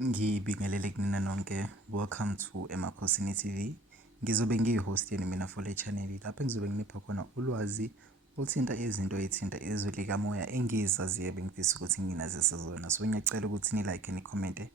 Ngibingelele kunina nonke. Welcome to Emakhosini TV. Ngizobe ngiyi-host yenu mina for le channel lapho ngizobe nginipha khona ulwazi oluthinta izinto ezithinta izwe likamoya engizaziyo bengifisa ukuthi nginazise zona. So ngiyacela ukuthi ni-like ni-comment,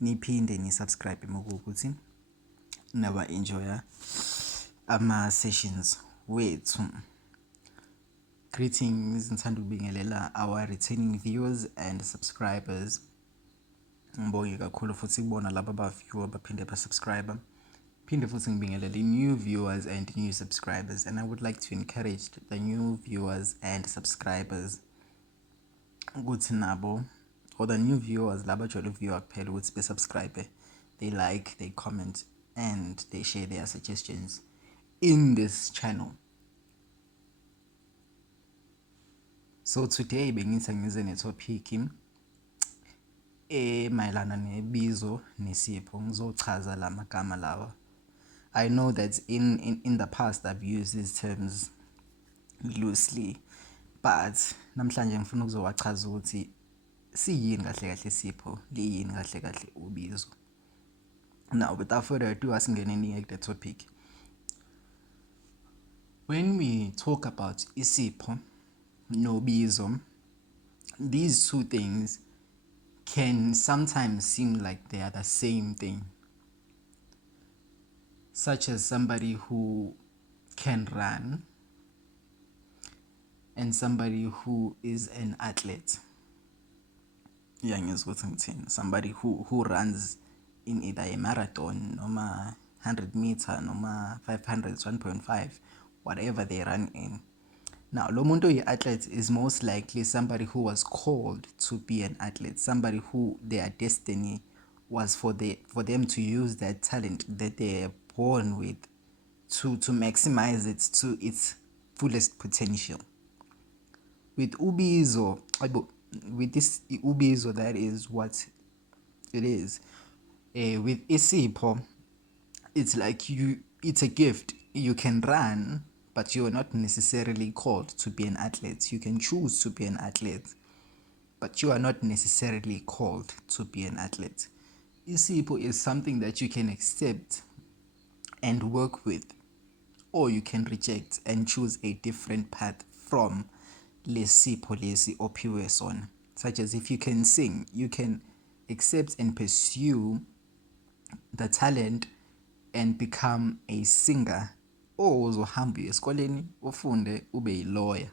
niphinde ni-subscribe ukuthi naba-enjoya ama-sessions wethu. Greetings, ngithanda ukubingelela our returning viewers and subscribers. Ngibonge kakhulu futhi kubona laba ba-viewer baphinde ba-subscribe. Phinde futhi ngibingelele new viewers and new subscribers, and I would like to encourage the new viewers and subscribers ukuthi nabo, or the new viewers laba jwayele ukuviewer kuphela ukuthi be-subscribe, they like, they comment and they share their suggestions in this channel. So today bengithi ngize ne-topic mayelana nebizo nesipho. Ngizochaza la magama lawa. I know that in the past I've used these terms loosely, but namhlanje ngifuna ukuzowachaza ukuthi siyini kahle kahle isipho, liyini kahle kahle ubizo. Now without further ado, asingeneni the topic. When we talk about isipho nobizo, these two things can sometimes seem like they are the same thing, such as somebody who can run and somebody who is an athlete. Somebody who runs in either a marathon, noma 100 meter, noma 500, 1.5, whatever they run in. Now, lo muntu athlete is most likely somebody who was called to be an athlete, somebody who their destiny was for them to use that talent that they are born with to maximize it to its fullest potential. With ubizo, with this ubizo, that is what it is. With isipho, it's like it's a gift. You can run, but you're not necessarily called to be an athlete. You can choose to be an athlete, but you are not necessarily called to be an athlete. Isipho is something that you can accept and work with, or you can reject and choose a different path from lesipho lesi ophiwe sona. Such as if you can sing, you can accept and pursue the talent and become a singer, or uzohamba esikoleni ufunde ube yi-lawyer,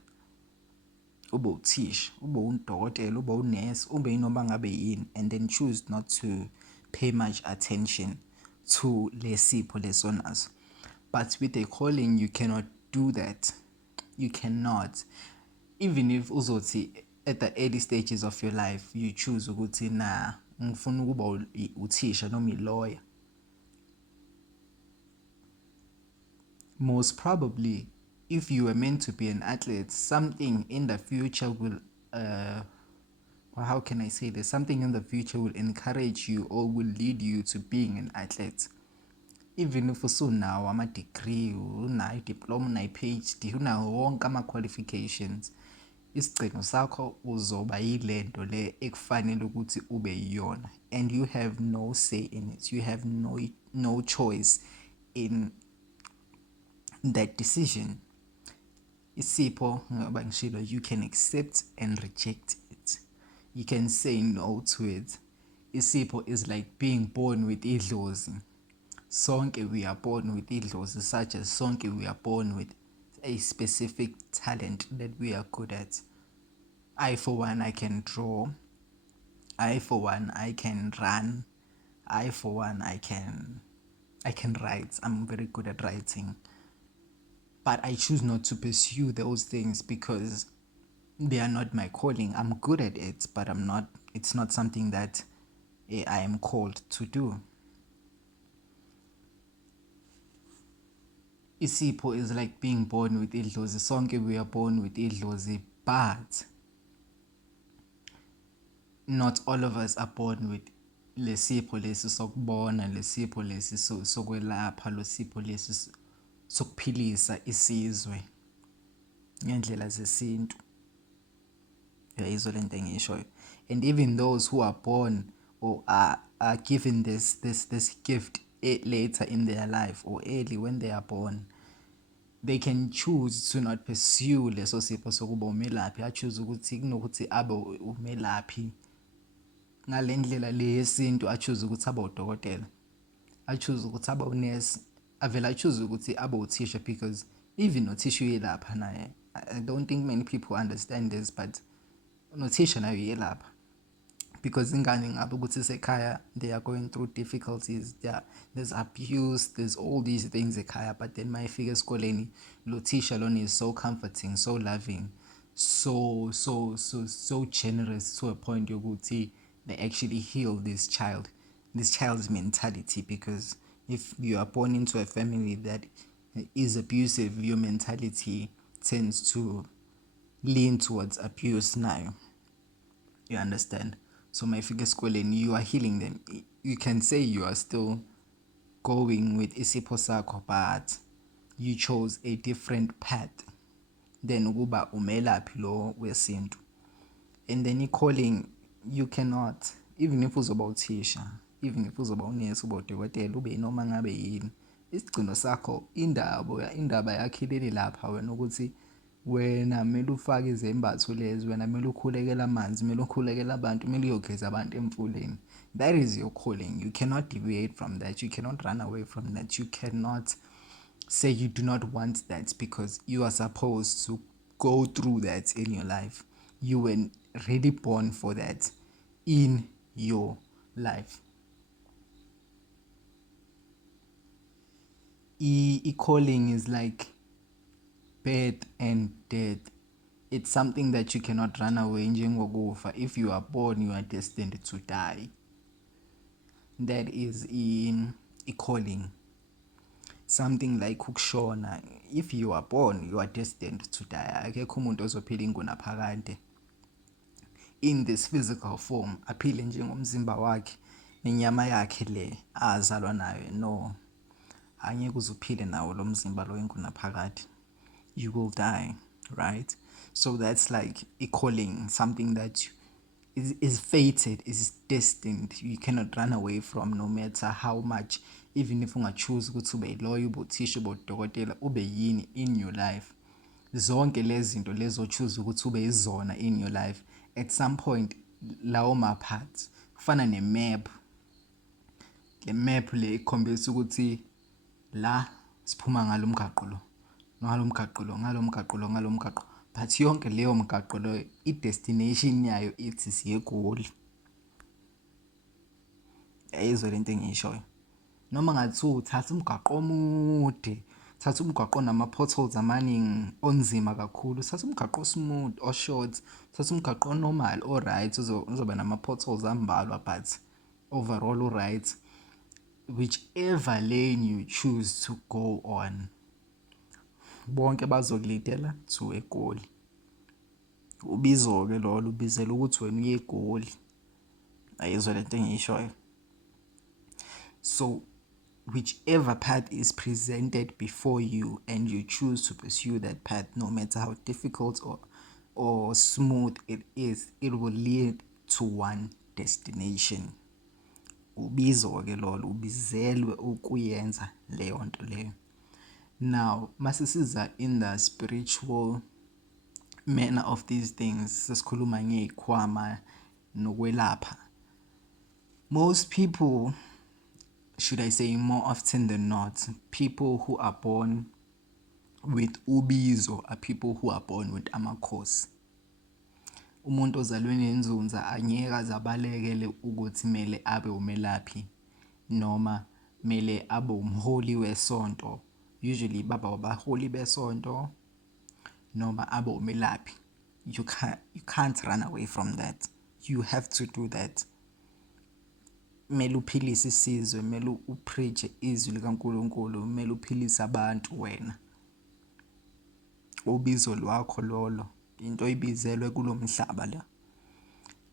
ube uthisha, ube udokotela, ube unesi, ube yinoma ngabe yini, and then choose not to pay much attention to lesipho lesonazo. But with a calling, you cannot do that. You cannot. Even if uzothi at the early stages of your life you choose ukuthi na ngifuna ukuba uthisha noma i-lawyer, most probably if you were meant to be an athlete, something in the future will how can I say this? Something in the future will encourage you or will lead you to being an athlete. Even if usunawo ama-degree, unayo i-diploma, unayo i-PhD, unawo wonke ama-qualifications, isigcino sakho uzoba yilento le ekufanele ukuthi ube yiyona, and you have no say in it. You have no choice in that decision. Isipho ngoba ngishilo, you can accept and reject it. You can say no to it. Isipho is like being born with idlozi. Sonke we are born with idlozi, such as sonke we are born with a specific talent that we are good at. I for one, I can draw. I for one, I can run. I for one, I can write. I'm very good at writing. But I choose not to pursue those things because they are not my calling. I'm good at it, but it's not something that I am called to do. Isipho is like being born with idlozi. Sonke we are born with idlozi, but not all of us are born with lesipho lesi sokubona, lesipho lesi sokwelapha, lesipho lesi sokuphilisa isizwe ngendlela zesintu. Uyayizwa lento engiyishoyo. And even those who are born or are are given this gift later in their life or early when they are born, they can choose to not pursue leso sipho sokuba umelaphi, achoose ukuthi kunokuthi abe umelaphi ngalendlela le yesintu, achoose ukuthi abe udokotela, achoose ukuthi abe unesi, avela achoose ukuthi abe uthisha, because even nothisha uyelapha naye. I don't think many people understand this, but nothisha nayo uyelapha, because ingane ngabe ukuthi sekhaya they are going through difficulties, there's abuse, there's all these things ekhaya, but then mayifika esikoleni lo thisha lona is so comforting, so loving, so generous to a point yokuthi they actually heal this child's mentality. Because if you are born into a family that is abusive, your mentality tends to lean towards abuse now. You understand? So mayifika esikoleni, you are healing them. You can say you are still going with isipho sakho, but you chose a different path than ukuba umelaphi lo wesintu. And then i-calling, you cannot, even if uzoba uthisha, even if uzoba unesi, uba udokotela, ube noma ngabe yini, isigcino sakho, indaba yakho ileli lapha wena, ukuthi wena kumele ufake izembatho lezi, wena kumele ukhulekele amanzi, kumele ukhulekele abantu, kumele uyogeza abantu emfuleni. That is your calling. You cannot deviate from that. You cannot run away from that. You cannot say you do not want that, because you are supposed to go through that in your life. You were really born for that in your life. Calling is like birth and death. It's something that you cannot run away. Njengokufa, if you are born, you are destined to die. That is in calling. Something like ukushona, if you are born, you are destined to die. Akekho umuntu ozophila ingunaphakade in this physical form, aphile njengomzimba wakhe nenyama yakhe le azalwa nayo. No, angeke uzuphile nawo lo mzimba lo engunaphakade. You will die, right? So that's like a calling, something that is fated, is destined. You cannot run away from, no matter how much. Even if ungachoose ukuthi ube yilawyer, ube uthisha, ube udokotela, ube yini in your life, zonke lezi zinto lezo choose ukuthi ube izona in your life, at some point lawo maphathi kufana ne-map. Le map le ikhombisa ukuthi la siphuma ngalo mgaqo lo, ngalo mgaqo lo, ngalo mgaqo lo, ngalo mgaqo, but yonke leyo mgaqo lo i-destination yayo ithi siye eGoli. Ayizwe lento engiyishoyo. Noma ngathiwa uthatha umgaqo omude, thatha umgaqo onama-potholes amaningi, onzima kakhulu, thatha umgaqo smooth, short, thatha umgaqo normal, right, uzoba nama-potholes ambalwa, but overall right. Whichever lane you choose to go on, bonke bazokulidela to eGoli. Ubizo-ke lolo, ubizela ukuthi wena uye eGoli. Ayizwa lento engiyishoyo. So whichever path is presented before you and you choose to pursue that path, no matter how difficult or smooth it is, it will lead to one destination. Ubizo-ke lolo, ubizelwe ukuyenza leyo nto leyo. Now masisiza in the spiritual manner of these things, sesikhuluma ngey'khwama nokwelapha. Most people, should I say more often than not, people who are born with ubizo are people who are born with amakhosi. Umuntu ozalwe nenzunza angeke azabalekele ukuthi mele abe umelaphi noma mele abe umholi wesonto. Usually baba abaholi besonto noma abe umelaphi. You can't run away from that. You have to do that. Mele uphilise isizwe, mele upreache izwi likaNkulunkulu, mele uphilise abantu wena. Ubizo lwakho lolo, into oyibizelwe kulomhlaba la.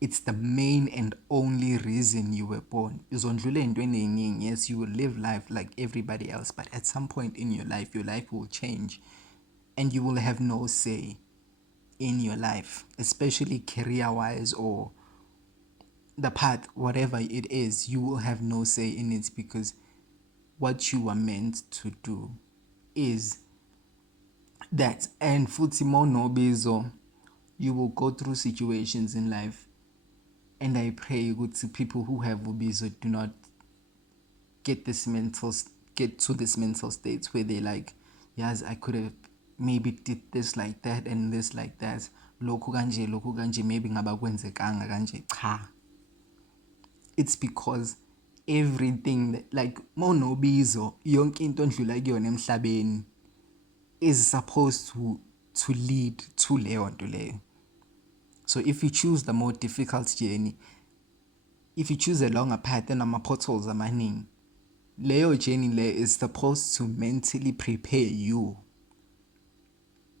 It's the main and only reason you were born. Izondlula ey'ntweni ey'ningi. Yes, you will live life like everybody else, but at some point in your life will change and you will have no say in your life, especially career-wise or the path, whatever it is, you will have no say in it, because what you are meant to do is that. And futhi ubizo, you will go through situations in life, and I pray ukuthi people who have ubizo do not get to this mental state where they like, yes, I could have maybe did this like that and this like that, lokhu kanje, maybe ngaba kwenzekanga kanje. Cha, it's because everything that, like monobizo, yonke into ondlula kuyona emhlabeni is supposed to lead to leyo nto leyo. So if you choose the more difficult journey, if you choose a longer path and ama-potholes amaningi, leyo journey le is supposed to mentally prepare you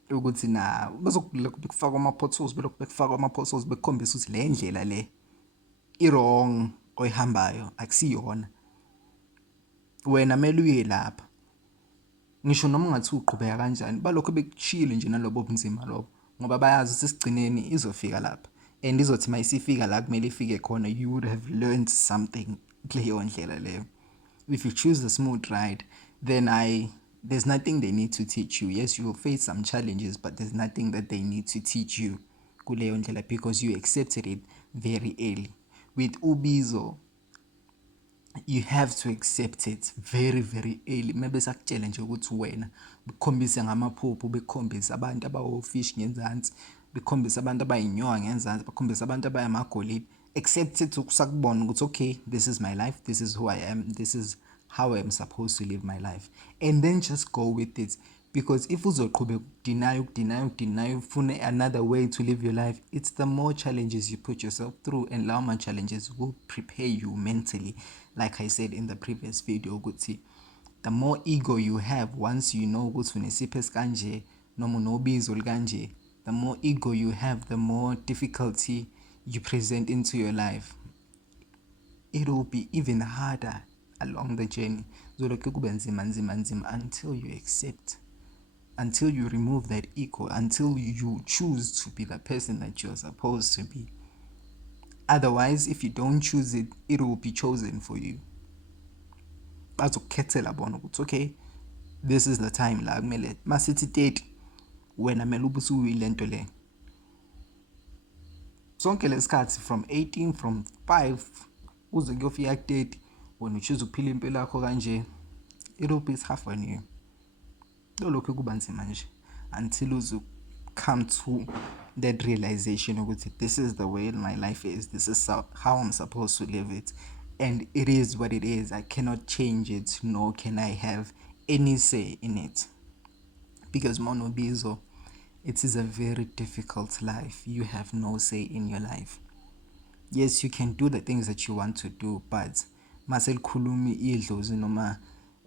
ukuthi na bekufakwa ama-potholes, bekufakwa ama-potholes bekukhombisa ukuthi le ndlela le i-wrong oyihambayo, akusiyona. Wena mele uye lapha. Ngisho noma ungathi uqhubeka kanjani, balokho bekushiyile nje nalobo bunzima lobo, ngoba bayazi ukuthi sigcineni izofika lapha, and izothi mayisifika la kumele ifike khona, you would have learned something kuleyo ndlela leyo. If you choose the smooth ride, then there's nothing they need to teach you. Yes, you will face some challenges, but there's nothing that they need to teach you kuleyo ndlela, because you accepted it very early. With ubizo, you have to accept it very, very early. Maybe sakutshela nje ukuthi wena, bekukhombise ngamaphupho, bekukhombise abantu abawofish ngenzansi, bekukhombise abantu abayinyoka ngenzansi, bekukhombise abantu abayamagolide. Accept it ukusakubona ukuthi okay, this is my life, this is who I am, this is how I am supposed to live my life, and then just go with it. Because if uzoqhubeka ukudeny, ufune another way to live your life, it's the more challenges you put yourself through, and lawo ma challenges will prepare you mentally. Like I said in the previous video, ukuthi the more ego you have, once you know ukuthi unesipho esikanje noma unobizo likanje, the more ego you have, the more difficulty you present into your life. It will be even harder along the journey. Zolokhu kube nzima until you accept, until you remove that ego, until you choose to be the person that you're supposed to be. Otherwise, if you don't choose it, it will be chosen for you. Bazokukhethela bona ukuthi okay, this is the time la kumele masithi 30 wena mele ube usuyile nto le. Sonke lesikhathi from 18, from 5 uze kuyofika 30, when you choose ukuphila impilo yakho kanje, it will be tough on you. Lokho kuba nzima nje until you come to that realization ukuthi this is the way my life is, this is how I'm supposed to live it, and it is what it is. I cannot change it, nor can I have any say in it, because monobizo, it is a very difficult life. You have no say in your life. Yes, you can do the things that you want to do, but maselikhuluma idlozi noma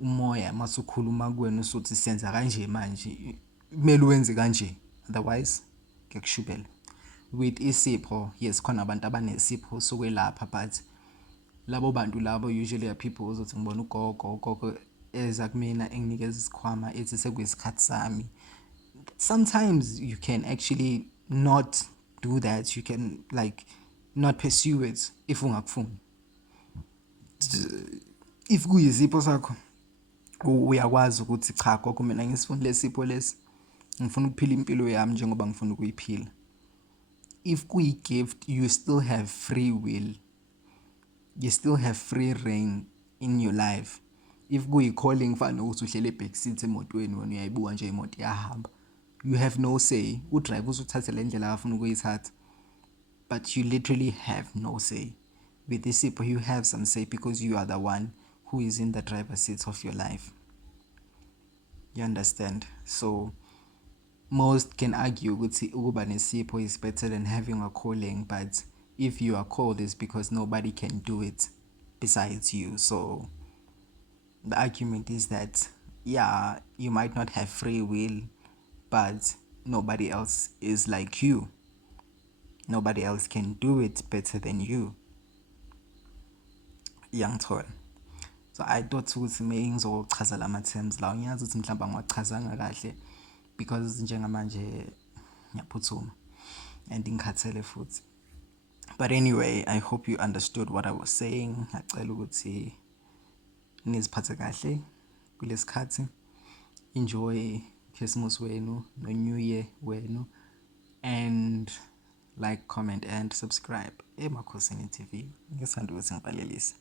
umoya masukhuluma kuwena usuthi senza kanje manje, kumele wenze kanje, otherwise kuyakushubela. With Isipho, yes, khona abantu abanesipho sokwelapha, but labo bantu labo usually are people ozothi ngibona ugogo eza kumina enginikeza isikhwama ethi sekuyisikhathi sami. Sometimes you can actually not do that. You can like not pursue it if ungakufuni. If kuyizipho sakho uyakwazi ukuthi cha gogo mina ngisifuna lesipho lesi, ngifuna ukuphila impilo yami njengoba ngifuna ukuyiphila. If kuyi-gift, you still have free will. You still have free reign in your life. If kuyi-calling fana ukuthi uhlele backseat emotweni wena uyayibuka nje imoto iyahamba, you have no say. Udriver usuthathe le ndlela afuna ukuyithatha, but you literally have no say. With this people, you have some say because you are the one who is in the driver's seat of your life. You understand? So most can argue ukuthi ukuba nesipho is better than having a calling, but if you are called, it's because nobody can do it besides you. So the argument is that, yeah, you might not have free will, but nobody else is like you. Nobody else can do it better than you. Yangithola. So I thought ukuthi mengizochaza lama terms la ngiyazi ukuthi mhlawumbe angiwachazanga kahle because njengamanje ngiyaphuthuma and ngikhathele futhi. But anyway, I hope you understood what I was saying. Ngacela ukuthi niziphathe kahle kulesikhathi. Enjoy Christmas wenu no New Year wenu, and like, comment and subscribe eMakhosini TV. Ngisanda ukuthi ngiqalelise.